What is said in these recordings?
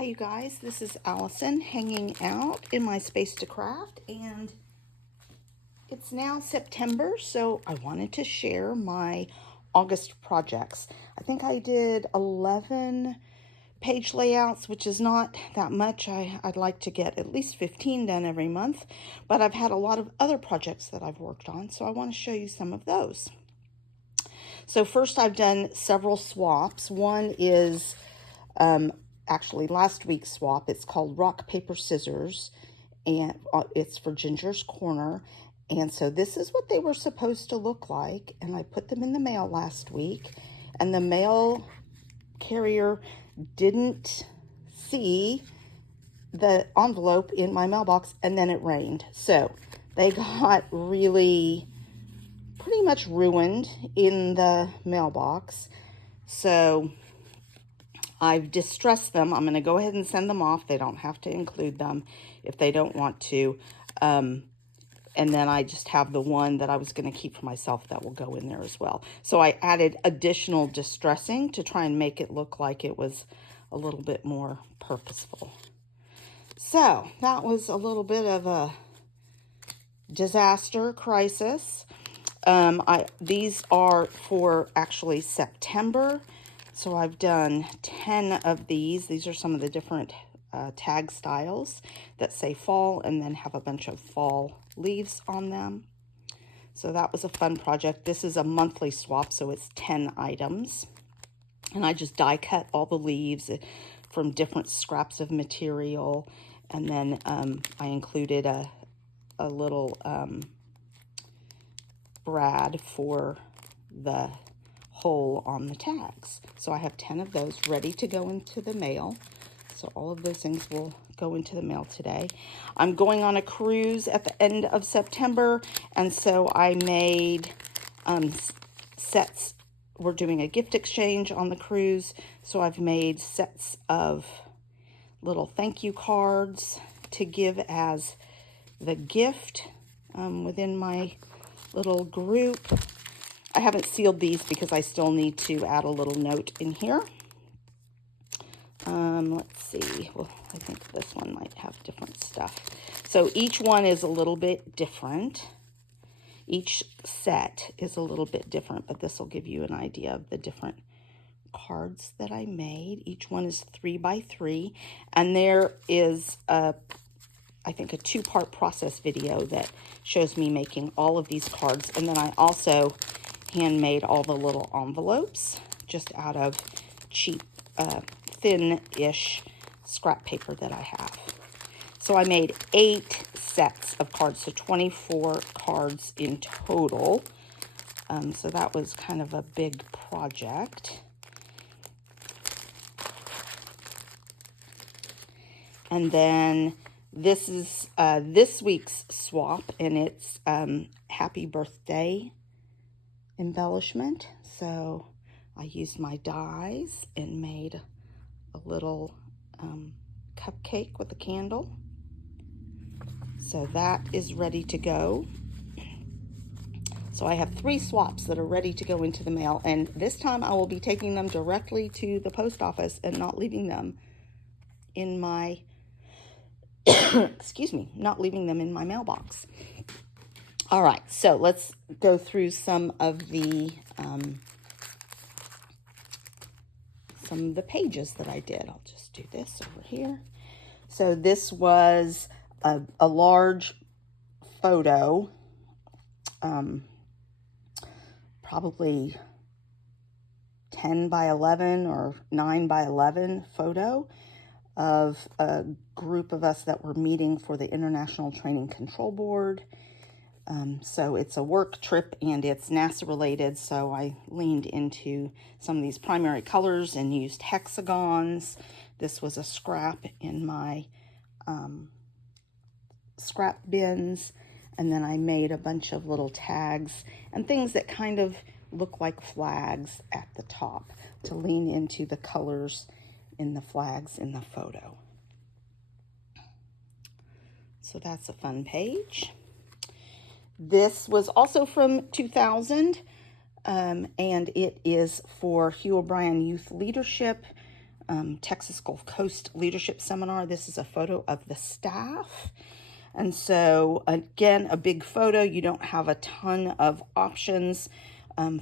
Hi you guys, this is Allison hanging out in my space to craft, and it's now September, so I wanted to share my August projects. I think I did 11 page layouts, which is not that much. I'd like to get at least 15 done every month, but I've had a lot of other projects that I've worked on, so I want to show you some of those. So first, I've done several swaps. One is actually last week's swap. It's called Rock, Paper, Scissors, and it's for Ginger's Corner. And so this is what they were supposed to look like, and I put them in the mail last week, and the mail carrier didn't see the envelope in my mailbox, and then it rained. So they got really pretty much ruined in the mailbox. So I've distressed them. I'm going to go ahead and send them off. They don't have to include them if they don't want to. And then I just have the one that I was going to keep for myself that will go in there as well. So I added additional distressing to try and make it look like it was a little bit more purposeful. So that was a little bit of a disaster crisis. These are for actually September. So I've done 10 of these. These are some of the different tag styles that say fall and then have a bunch of fall leaves on them. So that was a fun project. This is a monthly swap, so it's 10 items. And I just die cut all the leaves from different scraps of material. And then I included a little brad for the hole on the tags. So I have 10 of those ready to go into the mail. So all of those things will go into the mail today. I'm going on a cruise at the end of September, and so I made sets. We're doing a gift exchange on the cruise, so I've made sets of little thank you cards to give as the gift within my little group. I haven't sealed these because I still need to add a little note in here. Let's see. Well, I think this one might have different stuff. So each one is a little bit different. Each set is a little bit different, but this will give you an idea of the different cards that I made. Each one is 3 by 3, and there is I think a 2-part process video that shows me making all of these cards. And then I also handmade all the little envelopes just out of cheap, thin-ish scrap paper that I have. So I made 8 sets of cards, so 24 cards in total. So that was kind of a big project. And then this is this week's swap, and it's Happy Birthday embellishment. So I used my dies and made a little cupcake with a candle. So that is ready to go. So I have 3 swaps that are ready to go into the mail, and this time I will be taking them directly to the post office and not leaving them in my excuse me, not leaving them in my mailbox. All right, so let's go through some of the pages that I did. I'll just do this over here. So this was a large photo, probably 10 by 11 or 9 by 11 photo of a group of us that were meeting for the International Training Control Board. So it's a work trip and it's NASA related, so I leaned into some of these primary colors and used hexagons. This was a scrap in my scrap bins, and then I made a bunch of little tags and things that kind of look like flags at the top to lean into the colors in the flags in the photo. So that's a fun page. This was also from 2000, and it is for Hugh O'Brien Youth Leadership. Texas Gulf Coast Leadership Seminar. This is a photo of the staff. And so again, a big photo. You don't have a ton of options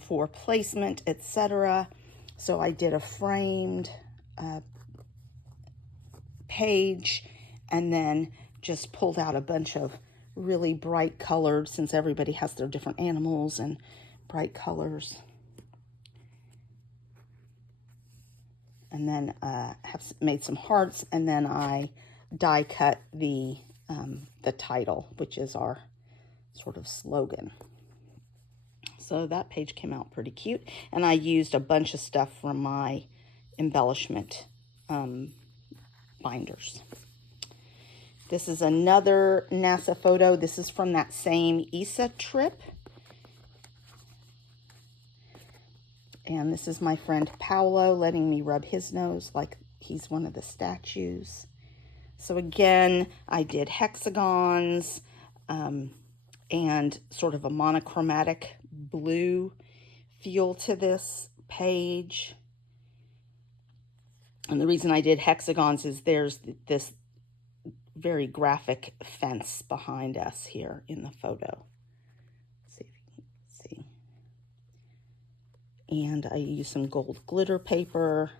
for placement, etc. So I did a framed page and then just pulled out a bunch of really bright colored, since everybody has their different animals and bright colors. And then have made some hearts, and then I die cut the title, which is our sort of slogan. So that page came out pretty cute, and I used a bunch of stuff from my embellishment binders. This is another NASA photo. This is from that same ESA trip. And this is my friend Paolo letting me rub his nose like he's one of the statues. So again, I did hexagons and sort of a monochromatic blue feel to this page. And the reason I did hexagons is there's this very graphic fence behind us here in the photo. See if you can see. And I used some gold glitter paper.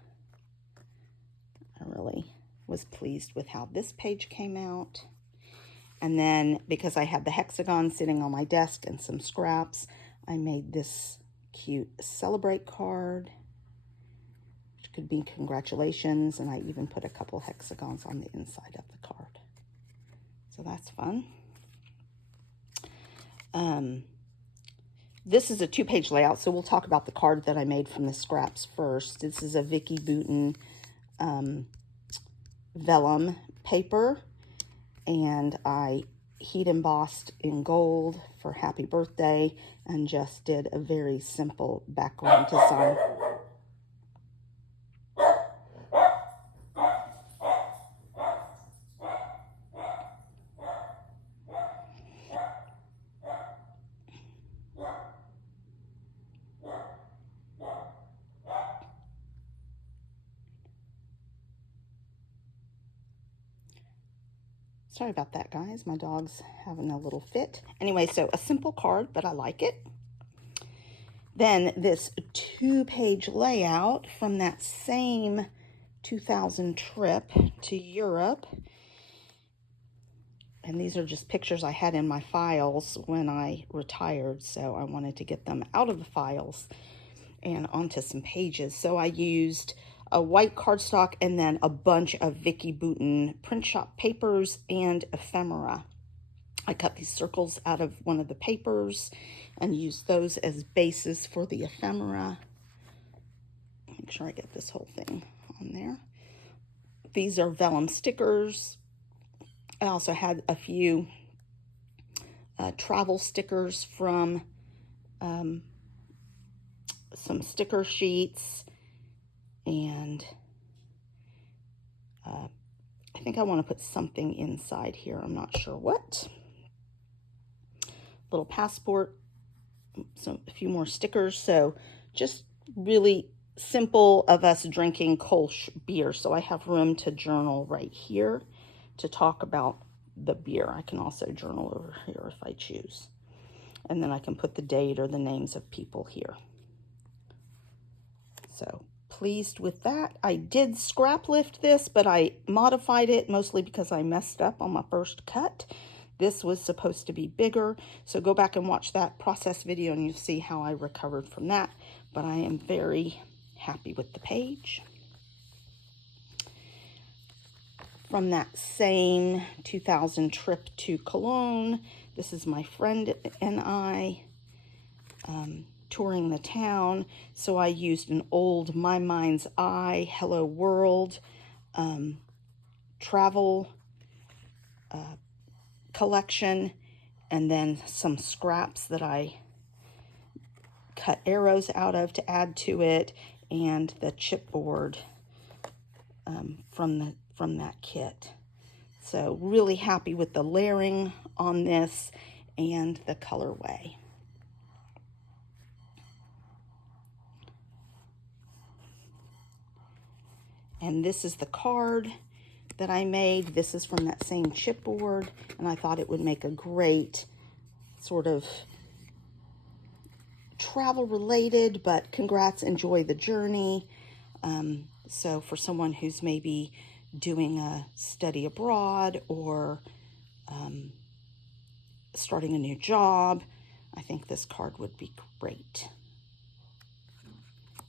I really was pleased with how this page came out. And then because I had the hexagon sitting on my desk and some scraps, I made this cute celebrate card, which could be congratulations, and I even put a couple hexagons on the inside of the card. So that's fun. This is a 2-page layout, so we'll talk about the card that I made from the scraps first. This is a Vicky Bouton vellum paper, and I heat embossed in gold for happy birthday and just did a very simple background design. Sorry about that, guys. My dog's having a little fit. Anyway, so a simple card, but I like it. Then this 2-page layout from that same 2000 trip to Europe. And these are just pictures I had in my files when I retired, so I wanted to get them out of the files and onto some pages. So I used a white cardstock and then a bunch of Vicky Bouton print shop papers and ephemera. I cut these circles out of one of the papers and used those as bases for the ephemera. Make sure I get this whole thing on there. These are vellum stickers. I also had a few travel stickers from some sticker sheets, and I think I want to put something inside here. I'm not sure what. Little passport, a few more stickers. So just really simple of us drinking Kolsch beer. So I have room to journal right here to talk about the beer. I can also journal over here if I choose. And then I can put the date or the names of people here. So pleased with that. I did scrap lift this, but I modified it mostly because I messed up on my first cut. This was supposed to be bigger, so go back and watch that process video and you'll see how I recovered from that. But I am very happy with the page. From that same 2000 trip to Cologne, this is my friend and I touring the town. So I used an old My Mind's Eye Hello World travel collection, and then some scraps that I cut arrows out of to add to it, and the chipboard from that kit. So really happy with the layering on this and the colorway. And this is the card that I made. This is from that same chipboard, and I thought it would make a great sort of travel related, but congrats, enjoy the journey. So for someone who's maybe doing a study abroad or starting a new job, I think this card would be great.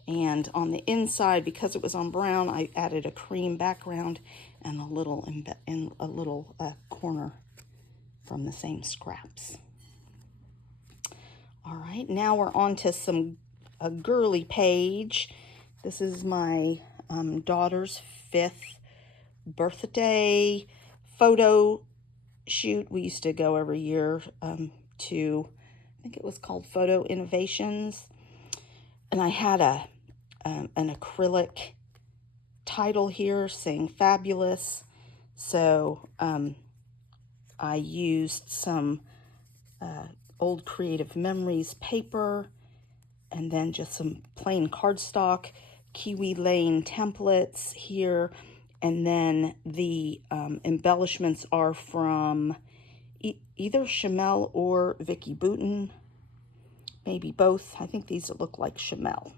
And on the inside, because it was on brown, I added a cream background and a little corner from the same scraps. All right, now we're on to a girly page. This is my daughter's 5th birthday photo shoot. We used to go every year to, I think it was called Photo Innovations. And I had an acrylic title here saying fabulous. So I used some old Creative Memories paper and then just some plain cardstock, Kiwi Lane templates here. And then the embellishments are from either Chamel or Vicky Boutin, maybe both. I think these look like Chamel.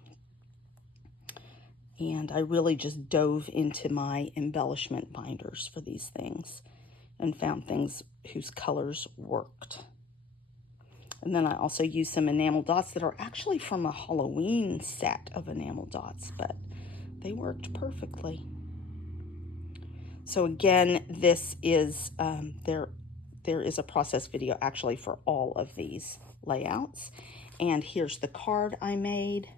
And I really just dove into my embellishment binders for these things and found things whose colors worked. And then I also used some enamel dots that are actually from a Halloween set of enamel dots, but they worked perfectly. So again, this is, there is a process video actually for all of these layouts. And here's the card I made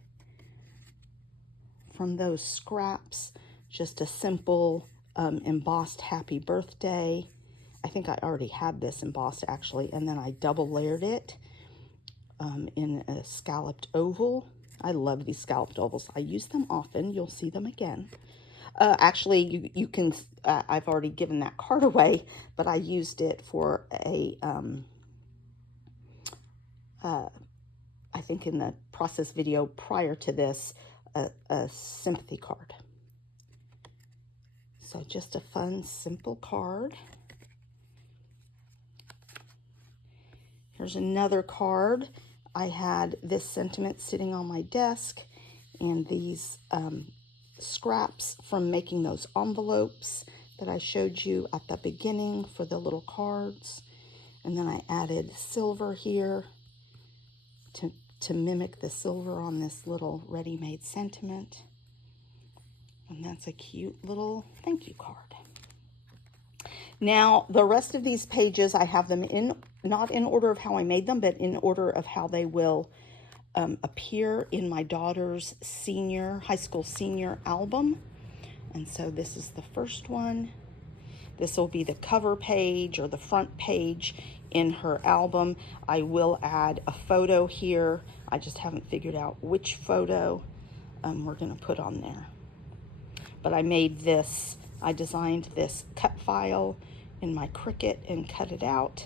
from those scraps. Just a simple embossed happy birthday. I think I already had this embossed actually, and then I double layered it in a scalloped oval. I love these scalloped ovals. I use them often. You'll see them again. Actually, you can, I've already given that card away, but I used it for a, I think in the process video prior to this, a sympathy card. So just a fun, simple card. Here's another card. I had this sentiment sitting on my desk and these scraps from making those envelopes that I showed you at the beginning for the little cards. And then I added silver here to mimic the silver on this little ready-made sentiment. And that's a cute little thank you card. Now, the rest of these pages, I have them in, not in order of how I made them, but in order of how they will appear in my daughter's high school senior album. And so this is the first one. This will be the cover page or the front page in her album. I will add a photo here. I just haven't figured out which photo we're going to put on there. But I made this, I designed this cut file in my Cricut and cut it out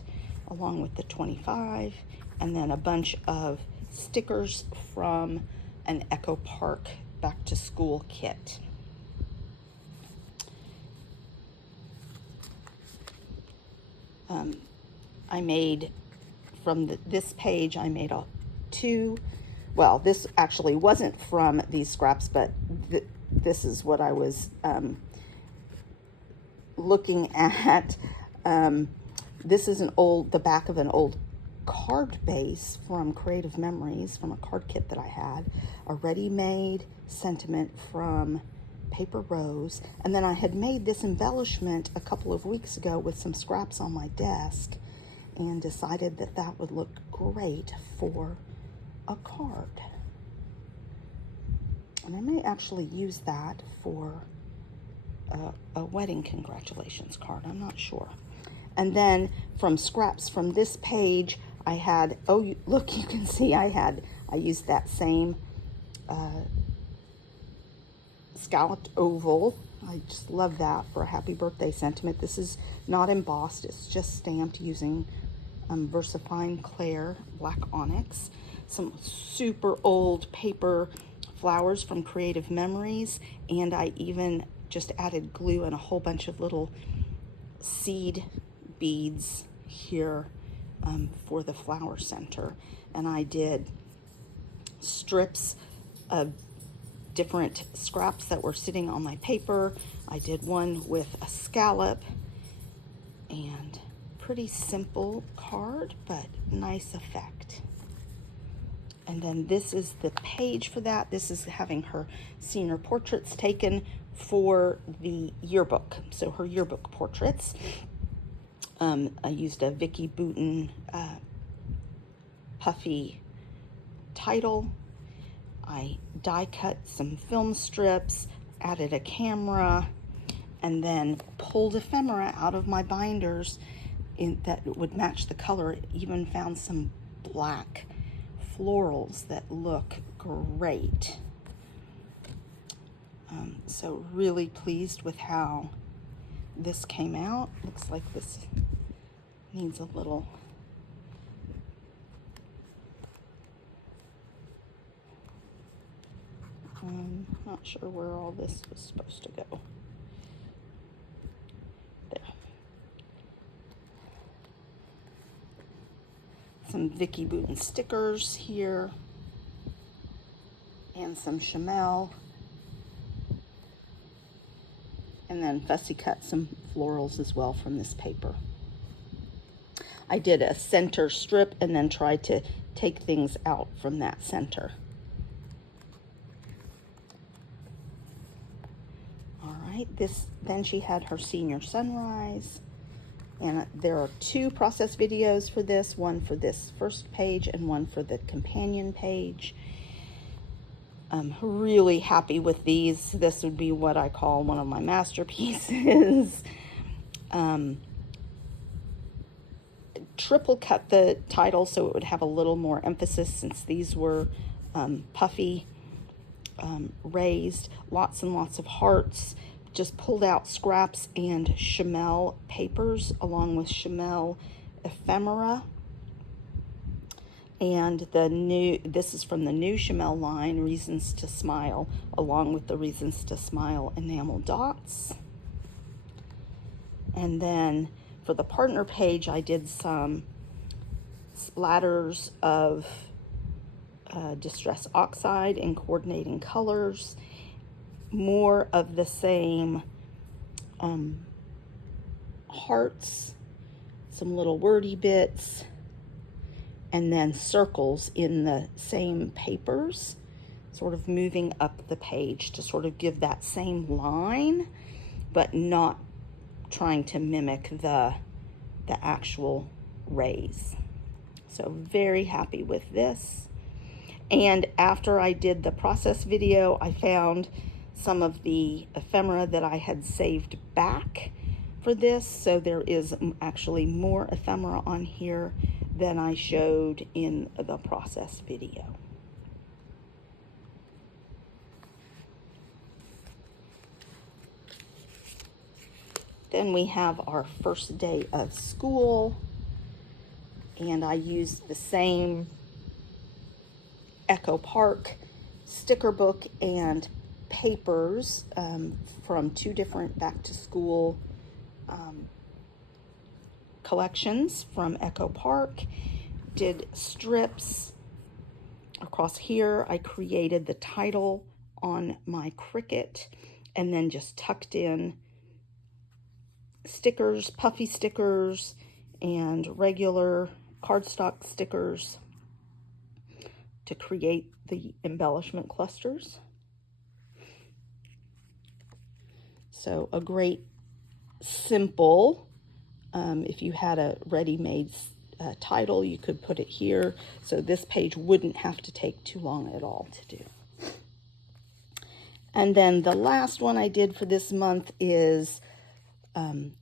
along with the 25 and then a bunch of stickers from an Echo Park back to school kit. I made from this page, I made well, this actually wasn't from these scraps, but this is what I was looking at. This is the back of an old card base from Creative Memories, from a card kit that I had, a ready-made sentiment from Paper Rose, and then I had made this embellishment a couple of weeks ago with some scraps on my desk and decided that that would look great for a card. And I may actually use that for a wedding congratulations card, I'm not sure. And then from scraps from this page, I had, look, you can see I used that same scalloped oval. I just love that for a happy birthday sentiment. This is not embossed, it's just stamped using VersaFine Claire black onyx. Some super old paper flowers from Creative Memories, and I even just added glue and a whole bunch of little seed beads here for the flower center. And I did strips of different scraps that were sitting on my paper. I did one with a scallop, and pretty simple card, but nice effect. And then this is the page for that. This is having her senior portraits taken for the yearbook. So her yearbook portraits. I used a Vicky Bouton puffy title. I die cut some film strips, added a camera, and then pulled ephemera out of my binders that would match the color. Even found some black florals that look great. So really pleased with how this came out. Looks like this needs a little not sure where all this was supposed to go. There. Some Vicky Bouton stickers here, and some Chamel, and then fussy cut some florals as well from this paper. I did a center strip and then tried to take things out from that center. Then she had her senior sunrise, and there are 2 process videos for this, one for this first page and one for the companion page. I'm really happy with these. This would be what I call one of my masterpieces. Triple cut the title so it would have a little more emphasis, since these were puffy, raised, lots and lots of hearts. Just pulled out scraps and Chamel papers along with Chamel ephemera. And this is from the new Chamel line, Reasons to Smile, along with the Reasons to Smile enamel dots. And then for the partner page, I did some splatters of Distress Oxide in coordinating colors. More of the same hearts, some little wordy bits, and then circles in the same papers, sort of moving up the page to sort of give that same line, but not trying to mimic the actual rays. So very happy with this. And after I did the process video, I found some of the ephemera that I had saved back for this. So there is actually more ephemera on here than I showed in the process video. Then we have our first day of school, and I used the same Echo Park sticker book and papers from 2 different back-to-school collections from Echo Park. Did strips across here. I created the title on my Cricut and then just tucked in stickers, puffy stickers, and regular cardstock stickers to create the embellishment clusters. So a great simple, if you had a ready-made title, you could put it here. So this page wouldn't have to take too long at all to do. And then the last one I did for this month is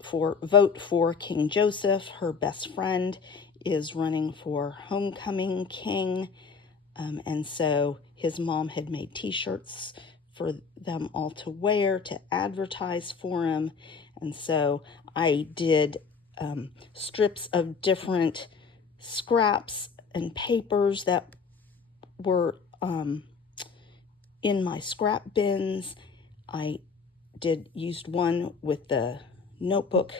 for Vote for King Joseph. Her best friend is running for homecoming king. And so his mom had made t-shirts for them all to wear to advertise for him. And so I did strips of different scraps and papers that were in my scrap bins. I used one with the notebook,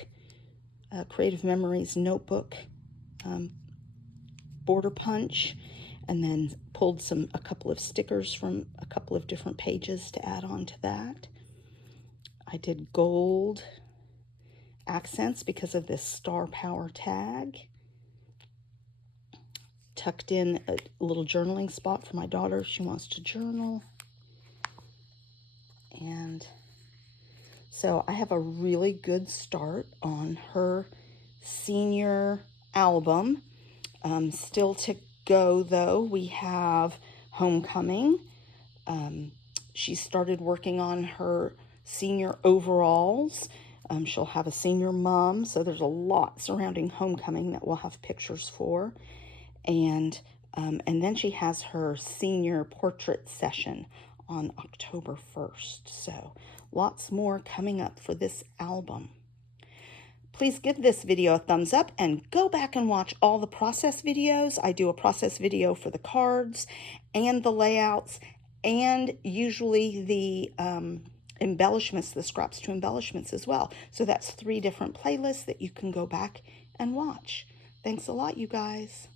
Creative Memories notebook border punch, and then pulled a couple of stickers from a couple of different pages to add on to that. I did gold accents because of this Star Power tag. Tucked in a little journaling spot for my daughter if she wants to journal. And so I have a really good start on her senior album. Still to go though, we have homecoming. She started working on her senior overalls. She'll have a senior mom, so there's a lot surrounding homecoming that we'll have pictures for. And then she has her senior portrait session on October 1st. So lots more coming up for this album. Please give this video a thumbs up and go back and watch all the process videos. I do a process video for the cards and the layouts and usually the embellishments, the scraps to embellishments as well. So that's 3 different playlists that you can go back and watch. Thanks a lot, you guys.